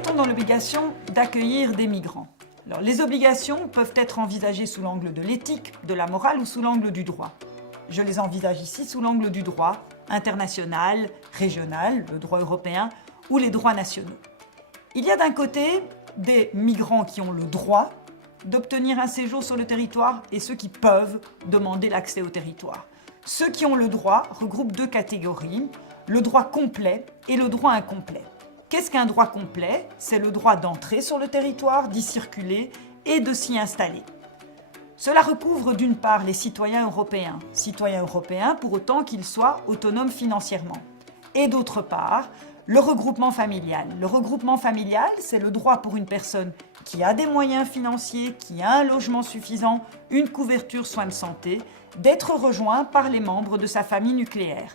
est-on dans l'obligation d'accueillir des migrants? Alors, les obligations peuvent être envisagées sous l'angle de l'éthique, de la morale ou sous l'angle du droit. Je les envisage ici sous l'angle du droit international, régional, le droit européen ou les droits nationaux. Il y a d'un côté des migrants qui ont le droit d'obtenir un séjour sur le territoire et ceux qui peuvent demander l'accès au territoire. Ceux qui ont le droit regroupent deux catégories, le droit complet et le droit incomplet. Qu'est-ce qu'un droit complet? C'est le droit d'entrer sur le territoire, d'y circuler et de s'y installer. Cela recouvre d'une part les citoyens européens pour autant qu'ils soient autonomes financièrement, et d'autre part le regroupement familial. Le regroupement familial, c'est le droit pour une personne qui a des moyens financiers, qui a un logement suffisant, une couverture soins de santé, d'être rejoint par les membres de sa famille nucléaire.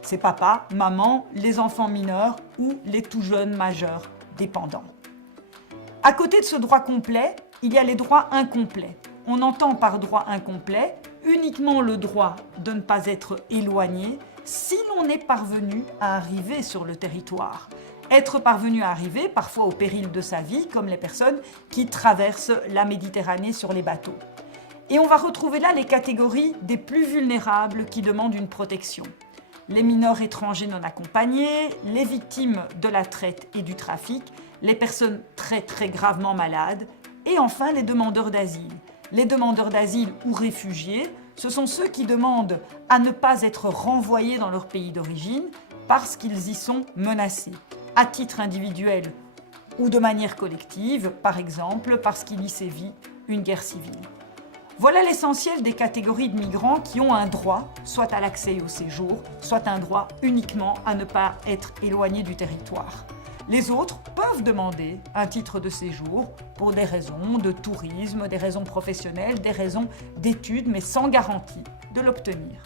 C'est papa, maman, les enfants mineurs ou les tout jeunes majeurs dépendants. À côté de ce droit complet, il y a les droits incomplets. On entend par droit incomplet uniquement le droit de ne pas être éloigné si l'on est parvenu à arriver sur le territoire. Être parvenu à arriver, parfois au péril de sa vie, comme les personnes qui traversent la Méditerranée sur les bateaux. Et on va retrouver là les catégories des plus vulnérables qui demandent une protection. Les mineurs étrangers non accompagnés, les victimes de la traite et du trafic, les personnes très gravement malades et enfin les demandeurs d'asile. Les demandeurs d'asile ou réfugiés, ce sont ceux qui demandent à ne pas être renvoyés dans leur pays d'origine parce qu'ils y sont menacés, à titre individuel ou de manière collective, par exemple parce qu'il y sévit une guerre civile. Voilà l'essentiel des catégories de migrants qui ont un droit, soit à l'accès au séjour, soit un droit uniquement à ne pas être éloignés du territoire. Les autres peuvent demander un titre de séjour pour des raisons de tourisme, des raisons professionnelles, des raisons d'études, mais sans garantie de l'obtenir.